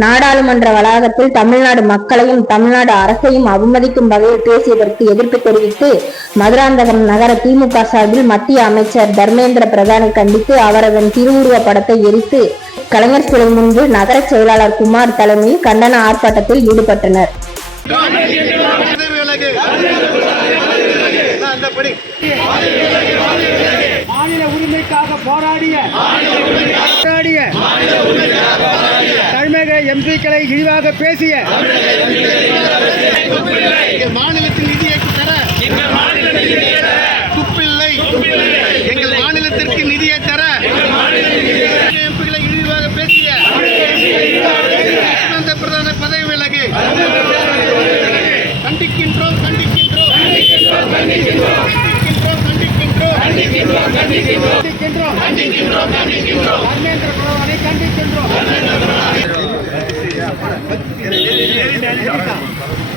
நாடாளுமன்ற வளாகத்தில் தமிழ்நாடு மக்களையும் தமிழ்நாடு அரசையும் அவமதிக்கும் வகையில் பேசியதற்கு எதிர்ப்பு தெரிவித்து மதுராந்தகம் நகர திமுக சார்பில் மத்திய அமைச்சர் தர்மேந்திர பிரதானை கண்டித்து அவரது திருவுருவ படத்தை எரித்து கலைஞர் சிலை முன்பு நகர செயலாளர் குமார் தலைமையில் கண்டன ஆர்ப்பாட்டத்தில் ஈடுபட்டனர். மாநில உரிமைக்காக போராடிய போராடிய நன்றிகளை இழிவாக பேசிய மாநிலத்தில் நிதியை தர துப்பில்லை. எங்கள் மாநிலத்திற்கு நிதியை தர எம்பிகளை இழிவாக பேசிய அந்த பிரதான பதவி விலகு கண்டிக்கின்றோம் கண்டிக்கின்றோம். கண்டிக்கின்றோம் கண்டிக்கின்றோம். கண்டிக்கின்றோம் கண்டிக்கின்றோம். கண்டிக்கின்றோம் கண்டிக்கின்றோம். கண்டிக்கின்றோம் பிரதானை